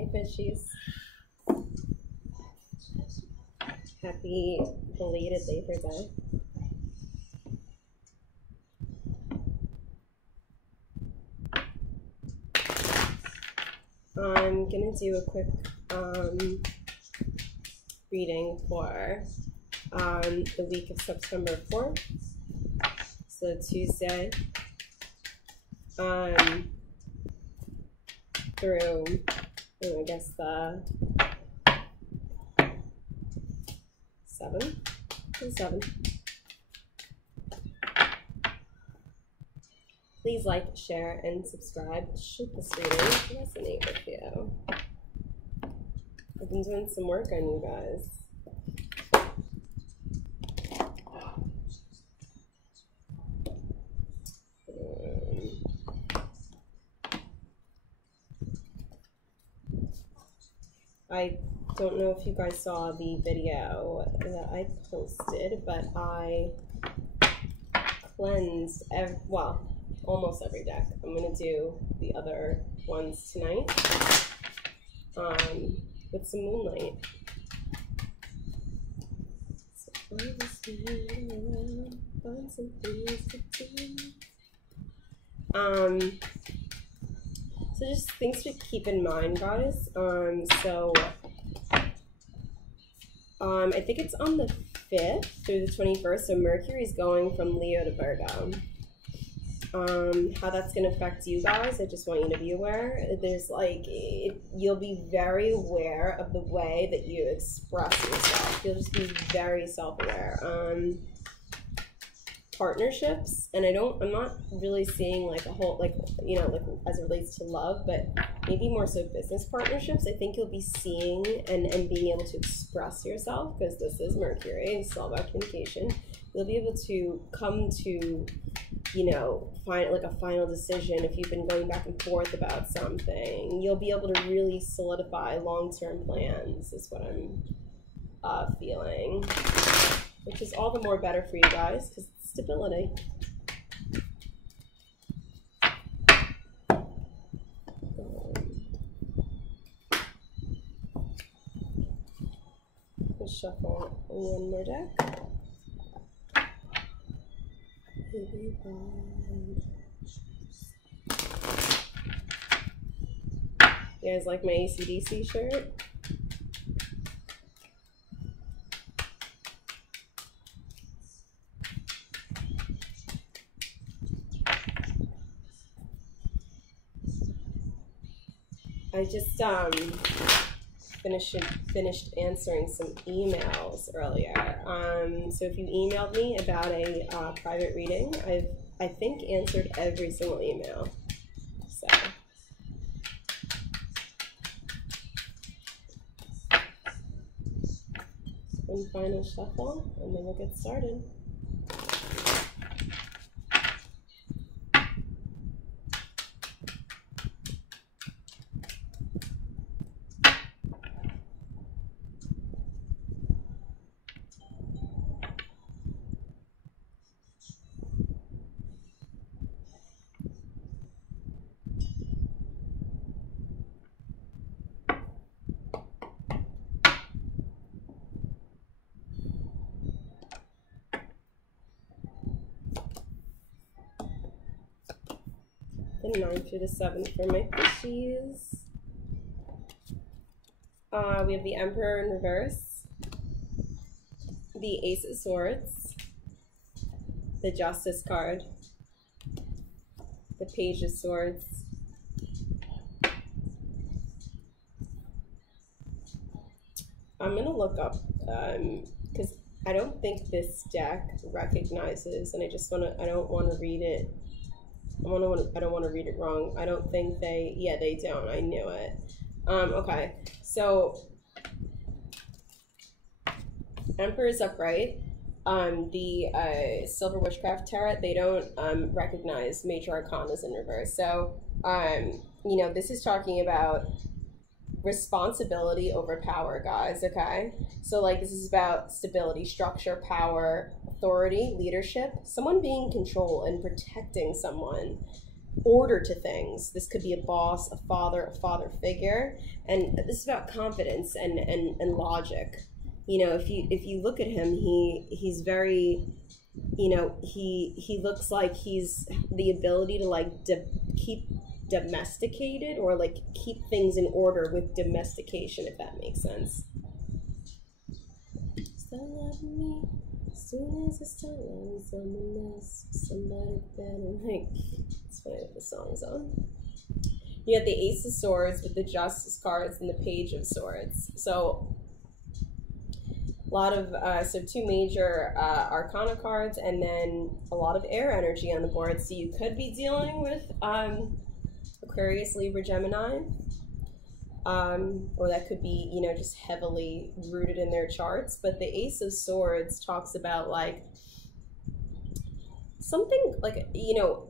Hey fishies. Happy belated Labor Day. I'm gonna do a quick reading for the week of September 4th, so Tuesday, through, I guess, the 7th. Please like, share, and subscribe should this reading resonate with you. I've been doing some work on you guys. I don't know if you guys saw the video that I posted, but I cleansed, almost every deck. I'm going to do the other ones tonight with some moonlight. So find some things to do. So just things to keep in mind, guys. I think it's on the 5th through the 21st, so Mercury is going from Leo to Virgo. How that's going to affect you guys, I just want you to be aware. There's you'll be very aware of the way that you express yourself. You'll just be very self-aware. Partnerships, and I'm not really seeing like a whole, as it relates to love, but maybe more so business partnerships. I think you'll be seeing and being able to express yourself, because this is Mercury, it's all about communication. You'll be able to come to, find like a final decision. If you've been going back and forth about something, you'll be able to really solidify long-term plans, is what I'm feeling, which is all the more better for you guys, because it's stability. Let's shuffle one more deck. You guys like my AC/DC shirt? I just finished answering some emails earlier. So if you emailed me about a private reading, I think answered every single email. So one final shuffle, and then we'll get started. The 9th through the 7th for my fishies. We have the Emperor in reverse, the Ace of Swords, the Justice card, the Page of Swords, I'm going to look up, because I don't think this deck recognizes, and I don't want to read it. I don't want to read it wrong. I don't think they don't. I knew it. Okay, so Emperor is upright. The Silver Witchcraft Tarot, they don't recognize Major Arcanas in reverse. So, this is talking about responsibility over power, guys, okay? So, this is about stability, structure, power, authority, leadership, someone being in control and protecting someone. order to things. This could be a boss, a father figure, and this is about confidence and logic. You know, if you look at him, he's very, you know, he looks like he's the ability to like keep domesticated, or like keep things in order with domestication, if that makes sense. Start loving me as soon as I start loving someone else, somebody better. Like, it's funny that the song's on. You got the Ace of Swords with the Justice cards and the Page of Swords. So a lot of so two major Arcana cards, and then a lot of air energy on the board. So you could be dealing with Aquarius, Libra, Gemini, or that could be, you know, just heavily rooted in their charts. But the Ace of Swords talks about like something like, you know,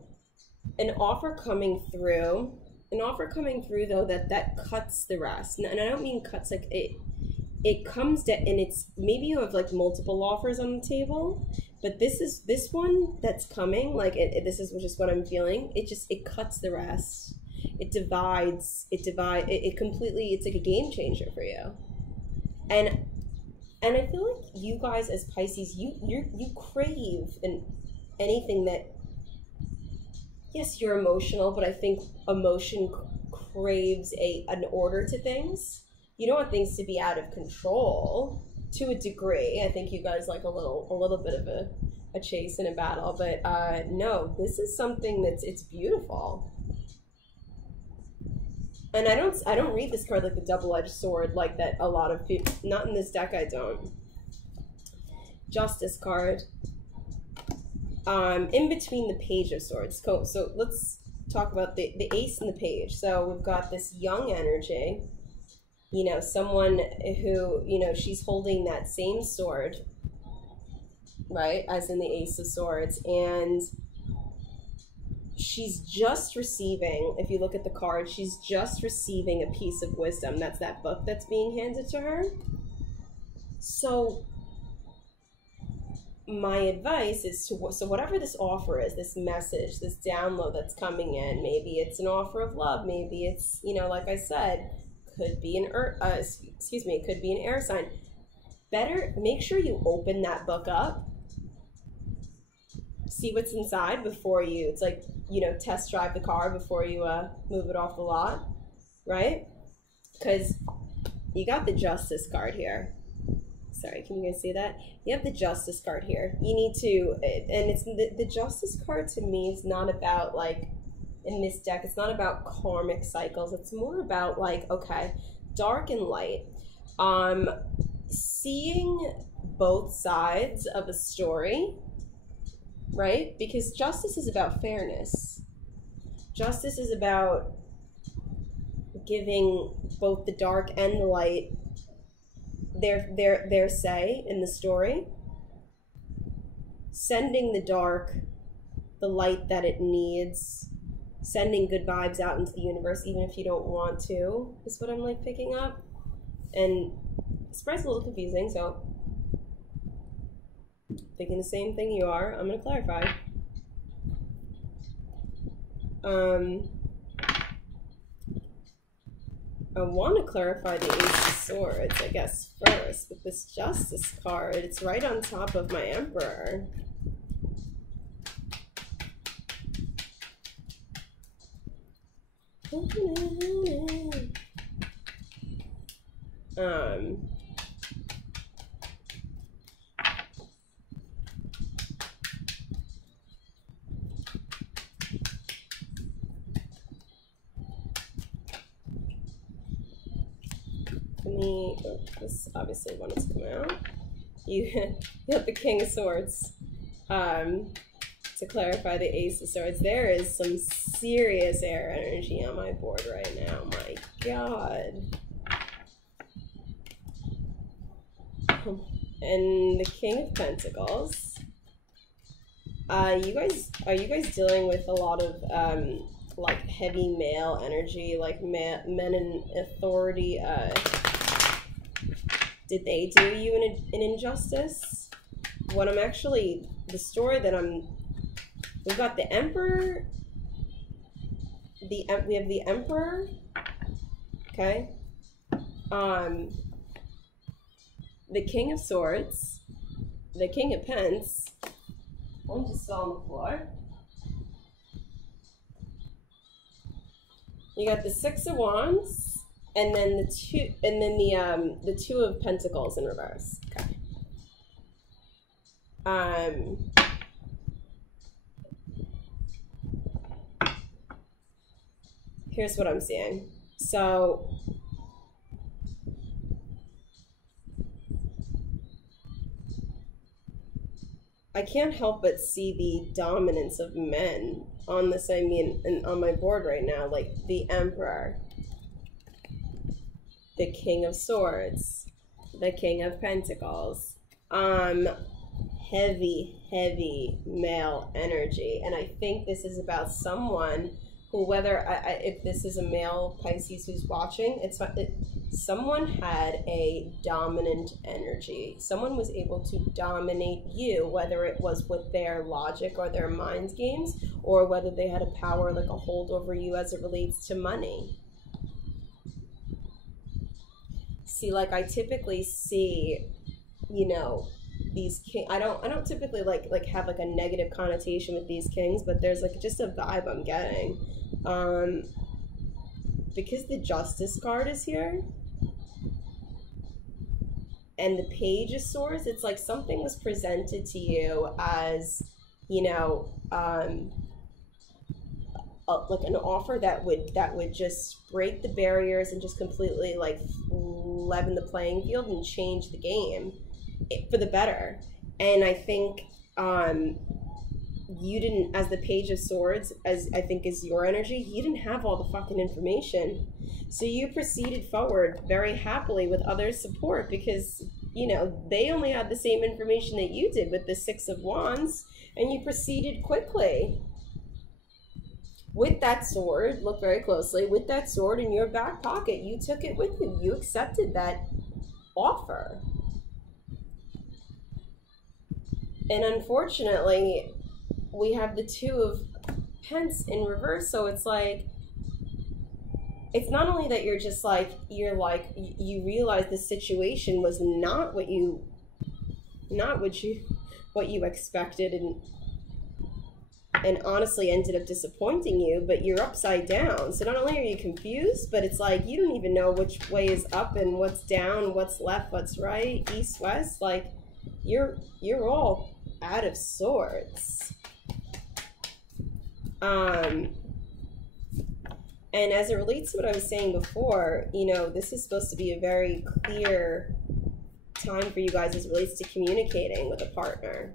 an offer coming through though that cuts the rest. And I don't mean cuts like it comes to, and it's maybe you have like multiple offers on the table, but this one that's coming, like this is just what I'm feeling. It cuts the rest. It divides. It completely. It's like a game changer for you. And I feel like you guys as Pisces, you crave anything that. Yes, you're emotional, but I think emotion craves an order to things. You don't want things to be out of control to a degree. I think you guys like a little bit of a chase and a battle, but no, this is something it's beautiful. And I don't read this card like the double-edged sword like that a lot of people, not in this deck, I don't. Justice card. In between the Page of Swords. So let's talk about the Ace and the Page. So we've got this young energy, you know, someone who, you know, she's holding that same sword, right, as in the Ace of Swords, and she's just receiving, if you look at the card, she's just receiving a piece of wisdom. That's that book that's being handed to her. So my advice is so whatever this offer is, this message, this download that's coming in, maybe it's an offer of love, maybe it's, you know, like I said, could be it could be an air sign. Better make sure you open that book up, see what's inside before you, it's like, you know, test drive the car before you move it off the lot, right? Because you got the Justice card here. Sorry, can you guys see that? You have the Justice card here. You need to, and it's the Justice card to me is not about like, in this deck, it's not about karmic cycles. It's more about like, okay, dark and light. Seeing both sides of a story, right? Because justice is about fairness. Justice is about giving both the dark and the light their say in the story, sending the dark the light that it needs, sending good vibes out into the universe even if you don't want to, is what I'm like picking up. And this part's a little confusing, so thinking the same thing you are, I'm going to clarify. I want to clarify the Ace of Swords, I guess, first, but this Justice card, it's right on top of my Emperor. This obviously wanted to come out. You have the King of Swords. To clarify the Ace of Swords, there is some serious air energy on my board right now. My God. And the King of Pentacles. Are you guys dealing with a lot of like heavy male energy, like men in authority? Did they do you an injustice? What I'm actually, the story that we've got the Emperor we have the Emperor, okay? The King of Swords, the King of Pence. One just fell on the floor. You got the Six of Wands, and then the Two of Pentacles in reverse. Okay. Here's what I'm seeing. So I can't help but see the dominance of men on this, I mean, and on my board right now, like the Emperor, the King of Swords, the King of Pentacles, heavy male energy. And I think this is about someone who, whether if this is a male Pisces who's watching, someone had a dominant energy. Someone was able to dominate you, whether it was with their logic or their mind games, or whether they had a power, like a hold over you as it relates to money. See, like I typically see, you know, these king. I don't typically like have like a negative connotation with these kings, but there's like just a vibe I'm getting. Because the Justice card is here and the Page of Swords, it's like something was presented to you as, you know, like an offer that would just break the barriers and just completely like leaven the playing field and change the game for the better. And I think you didn't, as the Page of Swords, as I think is your energy, you didn't have all the fucking information. So you proceeded forward very happily with others' support because, you know, they only had the same information that you did with the Six of Wands, and you proceeded quickly. With that sword, look very closely, with that sword in your back pocket, you took it with you. You accepted that offer. And unfortunately, we have the Two of Pence in reverse, so it's like, it's not only that you're just like, you realize the situation was not what you expected, and honestly ended up disappointing you, but you're upside down. So not only are you confused, but it's like you don't even know which way is up and what's down, what's left, what's right, east, west. Like you're all out of sorts. And as it relates to what I was saying before, you know, this is supposed to be a very clear time for you guys as it relates to communicating with a partner.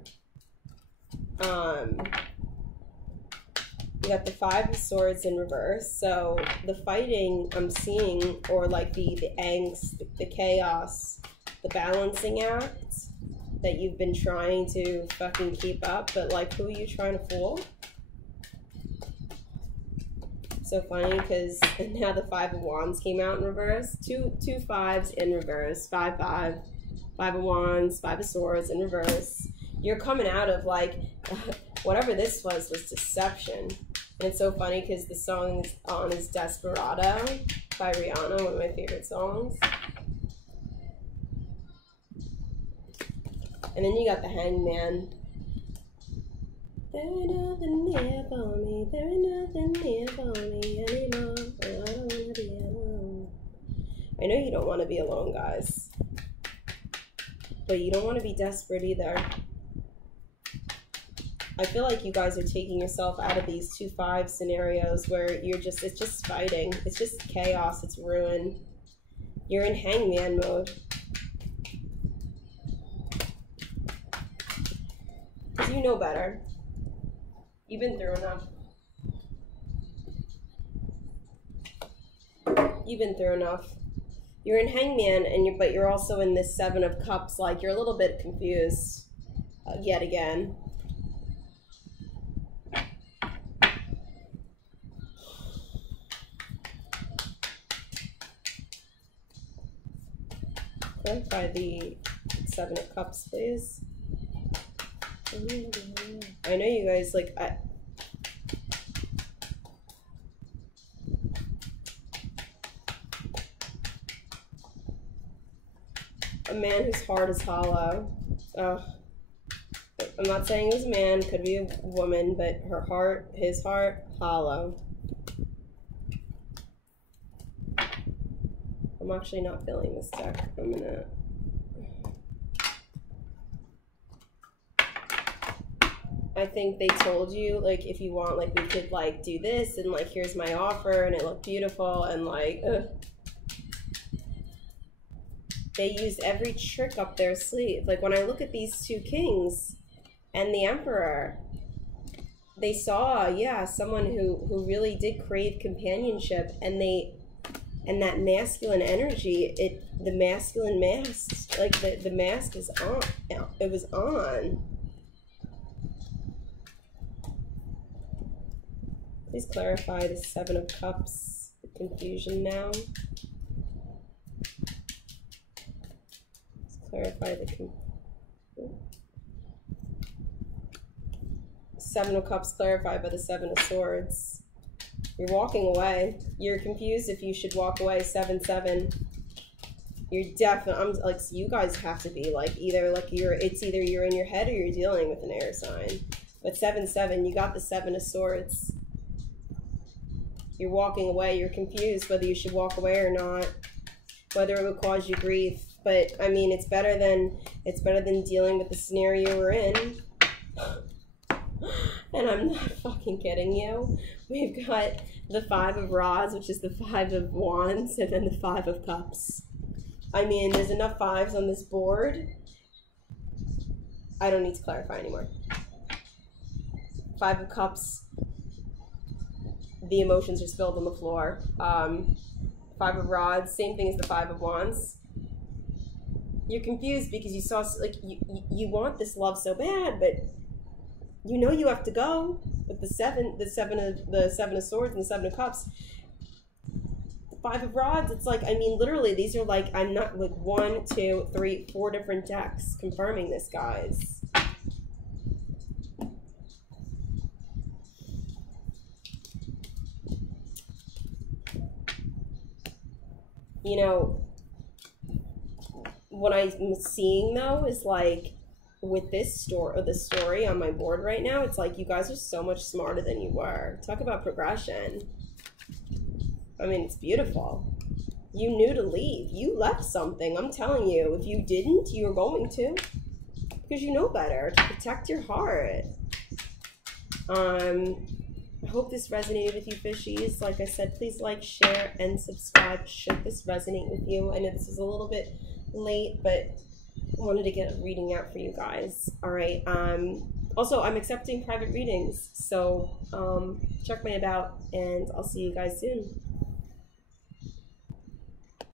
You got the Five of Swords in reverse. So the fighting I'm seeing, or like the angst, the chaos, the balancing act that you've been trying to fucking keep up, but like who are you trying to fool? So funny because now the Five of Wands came out in reverse. Two fives in reverse. Five of Wands, Five of Swords in reverse. You're coming out of like whatever this was deception. And it's so funny because the song on is Desperado by Rihanna, one of my favorite songs. And then you got the Hangman. There ain't nothing near for me. There ain't nothing near for me anymore. I don't wanna be alone. I know you don't want to be alone, guys. But you don't want to be desperate either. I feel like you guys are taking yourself out of these 2-5 scenarios where it's just fighting. It's just chaos. It's ruin. You're in Hangman mode. Because you know better. You've been through enough. You've been through enough. You're in Hangman, but you're also in this Seven of Cups. Like, you're a little bit confused yet again. Clarify the Seven of Cups, please. I know you guys, like, A man whose heart is hollow. I'm not saying it was a man, could be a woman, but her heart, his heart, hollow. I'm actually not feeling this deck. I'm gonna... I think they told you, like, if you want, like, we could, like, do this, and, like, here's my offer, and it looked beautiful, and, like, ugh. They used every trick up their sleeve. Like, when I look at these two kings and the emperor, they saw, yeah, someone who really did crave companionship, and that masculine energy, the masculine mask, like, the mask is on, it was on. Please clarify the 7 of Cups, the confusion now. Let's clarify the 7 of Cups clarified by the 7 of Swords. You're walking away. You're confused if you should walk away. 7-7. You're definitely, I'm like, so you guys have to be like, either like it's either you're in your head or you're dealing with an air sign. But 7-7, you got the 7 of Swords. You're walking away. You're confused whether you should walk away or not, whether it would cause you grief. But I mean, it's better than dealing with the scenario we're in. And I'm not fucking kidding you. We've got the 5 of Rods, which is the 5 of Wands, and then the 5 of Cups. I mean, there's enough 5s on this board. I don't need to clarify anymore. 5 of Cups. The emotions are spilled on the floor. 5 of Rods, same thing as the 5 of Wands. You're confused because you saw, like, you want this love so bad, but you know you have to go. With the 7 of Swords and the 7 of Cups. The 5 of Rods, it's like, I mean, literally, these are like, I'm not, like, 1, 2, 3, 4 different decks confirming this, guys. You know, what I'm seeing, though, is, like, with this story on my board right now, it's like, you guys are so much smarter than you were. Talk about progression. I mean, it's beautiful. You knew to leave. You left something, I'm telling you. If you didn't, you were going to. Because you know better, to protect your heart. I hope this resonated with you, fishies. Like I said, please like, share, and subscribe should this resonate with you. I know this is a little bit late, but I wanted to get a reading out for you guys. All right. Also, I'm accepting private readings, so check my about, and I'll see you guys soon.